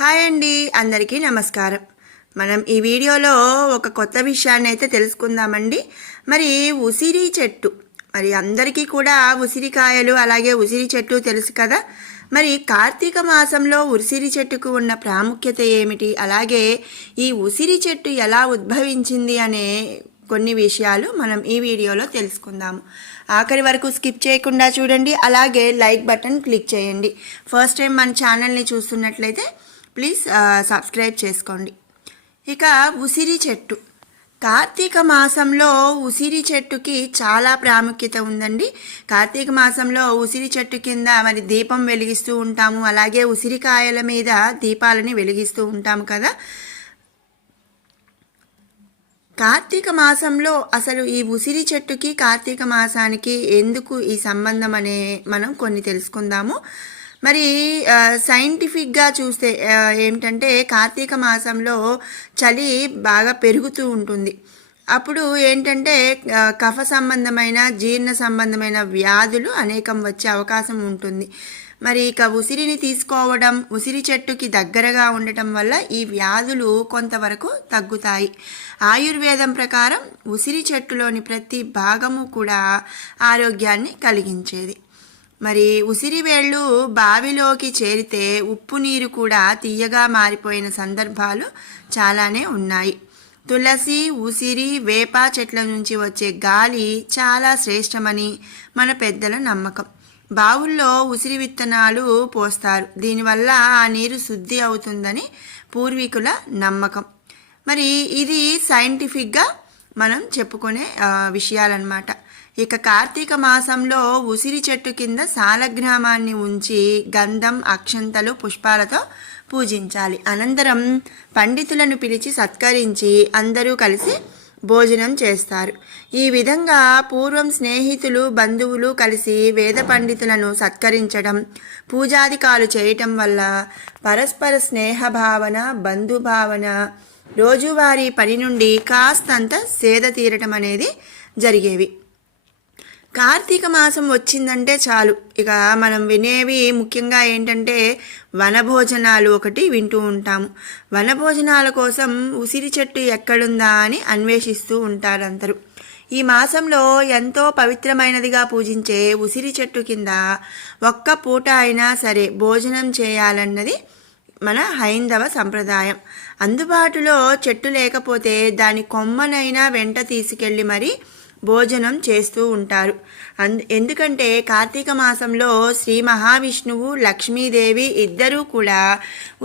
Hi అండి, అందరికీ నమస్కారం. మనం ఈ వీడియోలో ఒక కొత్త విషయాన్ని అయితే తెలుసుకుందామండి. మరి ఉసిరి చెట్టు, మరి అందరికీ కూడా ఉసిరికాయలు అలాగే ఉసిరి చెట్టు తెలుసు కదా. మరి కార్తీక మాసంలో ఉసిరి చెట్టుకు ఉన్న ప్రాముఖ్యత ఏమిటి, అలాగే ఈ ఉసిరి చెట్టు ఎలా ఉద్భవించింది అనే కొన్ని విషయాలు మనం ఈ వీడియోలో తెలుసుకుందాము. ఆఖరి వరకు స్కిప్ చేయకుండా చూడండి, అలాగే లైక్ బటన్ క్లిక్ చేయండి. ఫస్ట్ టైం మన ఛానల్ని చూస్తున్నట్లయితే ప్లీజ్ సబ్స్క్రైబ్ చేసుకోండి. ఇక ఉసిరి చెట్టు, కార్తీక మాసంలో ఉసిరి చెట్టుకి చాలా ప్రాముఖ్యత ఉందండి. కార్తీక మాసంలో ఉసిరి చెట్టు కింద మరి దీపం వెలిగిస్తూ ఉంటాము, అలాగే ఉసిరికాయల మీద దీపాలని వెలిగిస్తూ ఉంటాము కదా. కార్తీక మాసంలో అసలు ఈ ఉసిరి చెట్టుకి కార్తీక మాసానికి ఎందుకు ఈ సంబంధం అనే మనం కొన్ని తెలుసుకుందాము. మరి సైంటిఫిక్గా చూస్తే ఏమిటంటే కార్తీక మాసంలో చలి బాగా పెరుగుతూ ఉంటుంది. అప్పుడు ఏంటంటే కఫ సంబంధమైన జీర్ణ సంబంధమైన వ్యాధులు అనేకం వచ్చే అవకాశం ఉంటుంది. మరి ఇక ఉసిరిని తీసుకోవడం, ఉసిరి చెట్టుకి దగ్గరగా ఉండటం వల్ల ఈ వ్యాధులు కొంతవరకు తగ్గుతాయి. ఆయుర్వేదం ప్రకారం ఉసిరి చెట్టులోని ప్రతి భాగము కూడా ఆరోగ్యాన్ని కలిగించేది. మరి ఉసిరి వేళ్ళు బావిలోకి చేరితే ఉప్పు నీరు కూడా తీయగా మారిపోయిన సందర్భాలు చాలానే ఉన్నాయి. తులసి, ఉసిరి, వేప చెట్ల నుంచి వచ్చే గాలి చాలా శ్రేష్టమని మన పెద్దల నమ్మకం. బావుల్లో ఉసిరి విత్తనాలు పోస్తారు, దీనివల్ల ఆ నీరు శుద్ధి అవుతుందని పూర్వీకుల నమ్మకం. మరి ఇది సైంటిఫిక్గా మనం చెప్పుకునే విషయాలన్నమాట. ఇక కార్తీక మాసంలో ఉసిరి చెట్టు కింద సాలగ్రామాన్ని ఉంచి గంధం, అక్షంతలు, పుష్పాలతో పూజించాలి. అనంతరం పండితులను పిలిచి సత్కరించి అందరూ కలిసి భోజనం చేస్తారు. ఈ విధంగా పూర్వం స్నేహితులు, బంధువులు కలిసి వేద పండితులను సత్కరించడం, పూజాధికాలు చేయటం వల్ల పరస్పర స్నేహభావన, బంధుభావన, రోజువారీ పని నుండి కాస్తంత సేద తీరటం అనేది జరిగేవి. కార్తీక మాసం వచ్చిందంటే చాలు ఇక మనం వినేవి ముఖ్యంగా ఏంటంటే వనభోజనాలు ఒకటి వింటూ ఉంటాము. వనభోజనాల కోసం ఉసిరి చెట్టు ఎక్కడుందా అని అన్వేషిస్తూ ఉంటారు అందరూ. ఈ మాసంలో ఎంతో పవిత్రమైనదిగా పూజించే ఉసిరి చెట్టు కింద ఒక్క పూట అయినా సరే భోజనం చేయాలన్నది మన హైందవ సంప్రదాయం. అందుబాటులో చెట్టు లేకపోతే దాని కొమ్మనైనా వెంట తీసుకెళ్ళి మరి భోజనం చేస్తూ ఉంటారు. ఎందుకంటే కార్తీక మాసంలో శ్రీ మహావిష్ణువు, లక్ష్మీదేవి ఇద్దరూ కూడా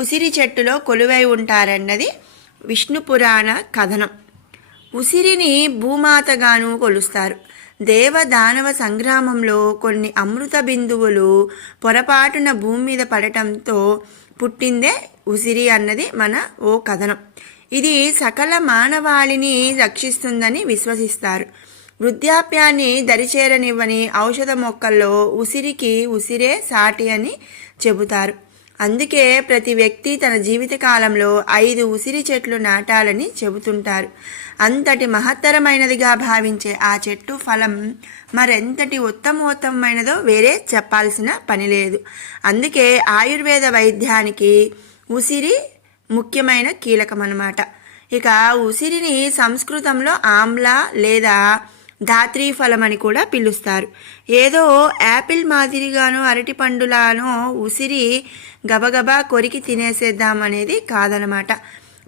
ఉసిరి చెట్టులో కొలువై ఉంటారన్నది విష్ణు పురాణ కథనం. ఉసిరిని భూమాతగాను కొలుస్తారు. దేవ దానవ సంగ్రామంలో కొన్ని అమృత బిందువులు పొరపాటున భూమి మీద పడటంతో పుట్టిందే ఉసిరి అన్నది మన ఓ కథనం. ఇది సకల మానవాళిని రక్షిస్తుందని విశ్వసిస్తారు. వృద్ధాప్యాన్ని దరిచేరనివ్వని ఔషధ మొక్కల్లో ఉసిరికి ఉసిరే సాటి అని చెబుతారు. అందుకే ప్రతి వ్యక్తి తన జీవితకాలంలో 5 ఉసిరి చెట్లు నాటాలని చెబుతుంటారు. అంతటి మహత్తరమైనదిగా భావించే ఆ చెట్టు ఫలం మరెంతటి ఉత్తమోత్తమైనదో వేరే చెప్పాల్సిన పని లేదు. అందుకే ఆయుర్వేద వైద్యానికి ఉసిరి ముఖ్యమైన కీలకం అన్నమాట. ఇక ఉసిరిని సంస్కృతంలో ఆమ్ల లేదా ధాత్రీ ఫలం అని కూడా పిలుస్తారు. ఏదో యాపిల్ మాదిరిగానో అరటి పండులానో ఉసిరి గబగబా కొరికి తినేసేద్దామనేది కాదనమాట.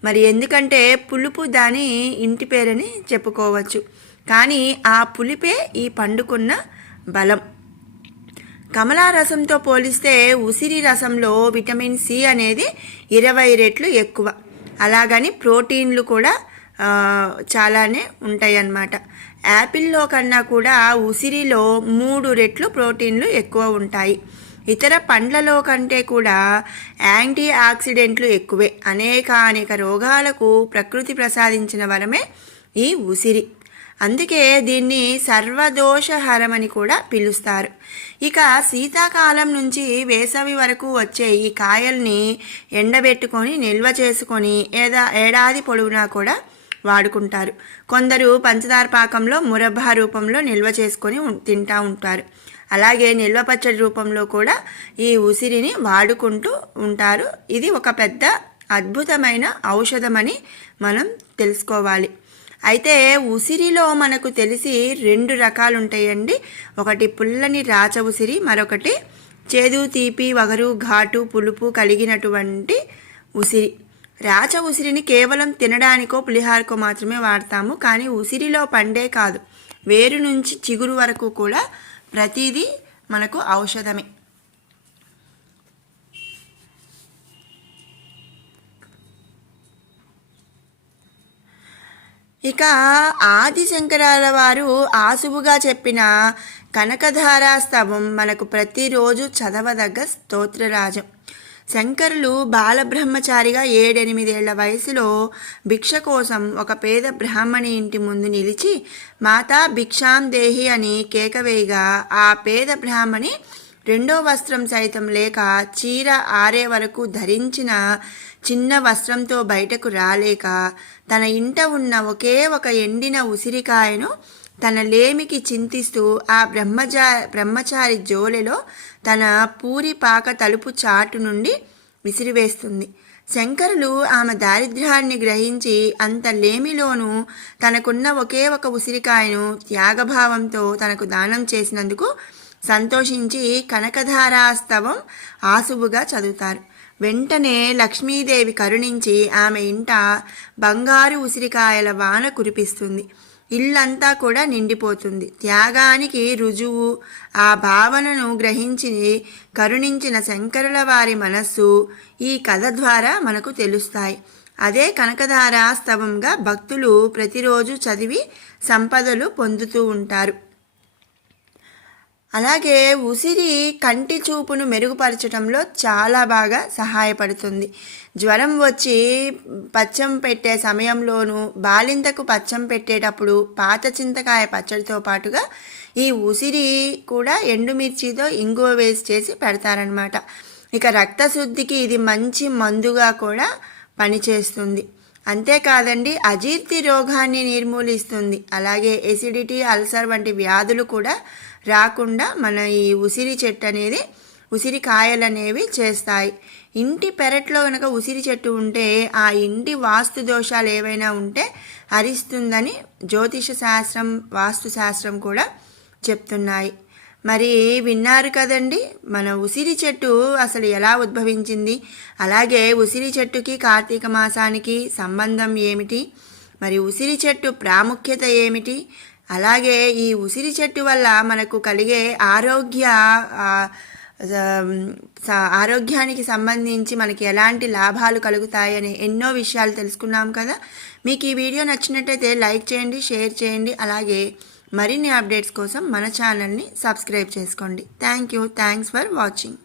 మరి ఎందుకంటే పులుపు దాని ఇంటి పేరని చెప్పుకోవచ్చు. కానీ ఆ పులిపే ఈ పండుకున్న బలం. కమలా రసంతో పోలిస్తే ఉసిరి రసంలో విటమిన్ సి అనేది 20 రెట్లు ఎక్కువ. అలాగని ప్రోటీన్లు కూడా చాలానే ఉంటాయి అన్నమాట. యాపిల్లో కన్నా కూడా ఉసిరిలో 3 రెట్లు ప్రోటీన్లు ఎక్కువ ఉంటాయి. ఇతర పండ్లలో కంటే కూడా యాంటీ ఆక్సిడెంట్లు ఎక్కువే. అనేక రోగాలకు ప్రకృతి ప్రసాదించిన వరమే ఈ ఉసిరి. అందుకే దీన్ని సర్వదోషహరమని కూడా పిలుస్తారు. ఇక శీతాకాలం నుంచి వేసవి వరకు వచ్చే ఈ కాయల్ని ఎండబెట్టుకొని నిల్వ చేసుకొని ఏడాది పొడవునా కూడా వాడుకుంటారు. కొందరు పంచదార పాకంలో మురబ్బా రూపంలో నిల్వ చేసుకొని తింటూ ఉంటారు. అలాగే నిల్వ పచ్చడి రూపంలో కూడా ఈ ఉసిరిని వాడుకుంటూ ఉంటారు. ఇది ఒక పెద్ద అద్భుతమైన ఔషధమని మనం తెలుసుకోవాలి. అయితే ఉసిరిలో మనకు తెలిసి 2 రకాలు ఉంటాయండి. ఒకటి పుల్లని రాచ ఉసిరి, మరొకటి చేదు, తీపి, వగరు, ఘాటు, పులుపు కలిగినటువంటి ఉసిరి. రాచ ఉసిరిని కేవలం తినడానికో పులిహారకో మాత్రమే వాడతాము. కానీ ఉసిరిలో పండే కాదు, వేరు నుంచి చిగురు వరకు కూడా ప్రతిదీ మనకు ఔషధమే. ఇక ఆదిశంకరాల వారు ఆసువుగా చెప్పిన కనకధారా స్తవం మనకు ప్రతిరోజు చదవదగ్గ స్తోత్రరాజం. శంకరులు బాలబ్రహ్మచారిగా 7-8 ఏళ్ల వయసులో భిక్ష కోసం ఒక పేద బ్రాహ్మణి ఇంటి ముందు నిలిచి మాతా భిక్షాం దేహి అని కేక వేయగా ఆ పేద బ్రాహ్మణి 2వ వస్త్రం సైతం లేక చీర ఆరే వరకు ధరించిన చిన్న వస్త్రంతో బయటకు రాలేక తన ఇంట ఉన్న ఒకే ఒక ఎండిన ఉసిరికాయను తన లేమికి చింతిస్తూ ఆ బ్రహ్మచారి జోలెలో తన పూరి పాక తలుపు చాటు నుండి విసిరివేస్తుంది. శంకరులు ఆమె దారిద్ర్యాన్ని గ్రహించి అంత లేమిలోనూ తనకున్న ఒకే ఒక ఉసిరికాయను త్యాగభావంతో తనకు దానం చేసినందుకు సంతోషించి కనకధారాస్తవం ఆసువుగా చదువుతారు. వెంటనే లక్ష్మీదేవి కరుణించి ఆమె ఇంట బంగారు ఉసిరికాయల వాన కురిపిస్తుంది. ఇల్లంతా కూడా నిండిపోతుంది. త్యాగానికి రుజువు ఆ భావనను గ్రహించి కరుణించిన శంకరుల వారి మనస్సు ఈ కథ ద్వారా మనకు తెలుస్తాయి. అదే కనకధారాస్తవంగా భక్తులు ప్రతిరోజు చదివి సంపదలు పొందుతూ ఉంటారు. అలాగే ఉసిరి కంటి చూపును మెరుగుపరచడంలో చాలా బాగా సహాయపడుతుంది. జ్వరం వచ్చి పచ్చం పెట్టే సమయంలోనూ బాలింతకు పచ్చం పెట్టేటప్పుడు పాత చింతకాయ పచ్చడితో పాటుగా ఈ ఉసిరి కూడా ఎండుమిర్చితో ఇంగువ వేసి చేసి పెడతారనమాట. ఇక రక్తశుద్ధికి ఇది మంచి మందుగా కూడా పనిచేస్తుంది. అంతేకాదండి, అజీర్తి రోగాన్ని నిర్మూలిస్తుంది. అలాగే ఎసిడిటీ, అల్సర్ వంటి వ్యాధులు కూడా రాకుండా మన ఈ ఉసిరి చెట్టు అనేది ఉసిరికాయలు అనేవి చేస్తాయి. ఇంటి పెరట్లో కనుక ఉసిరి చెట్టు ఉంటే ఆ ఇంటి వాస్తు దోషాలు ఏవైనా ఉంటే హరిస్తుందని జ్యోతిష శాస్త్రం, వాస్తు శాస్త్రం కూడా చెప్తున్నాయి. మరి విన్నారు కదండి మన ఉసిరి చెట్టు అసలు ఎలా ఉద్భవించింది, అలాగే ఉసిరి చెట్టుకి కార్తీక మాసానికి సంబంధం ఏమిటి, మరి ఉసిరి చెట్టు ప్రాముఖ్యత ఏమిటి, అలాగే ఈ ఉసిరి చెట్టు వల్ల మనకు కలిగే ఆరోగ్యానికి సంబంధించి మనకి ఎలాంటి లాభాలు కలుగుతాయని ఎన్నో విషయాలు తెలుసుకున్నాం కదా. మీకు ఈ వీడియో నచ్చినట్టయితే లైక్ చేయండి, షేర్ చేయండి. అలాగే మరిన్ని అప్డేట్స్ కోసం మన ఛానల్ని సబ్స్క్రైబ్ చేసుకోండి. Thanks for watching.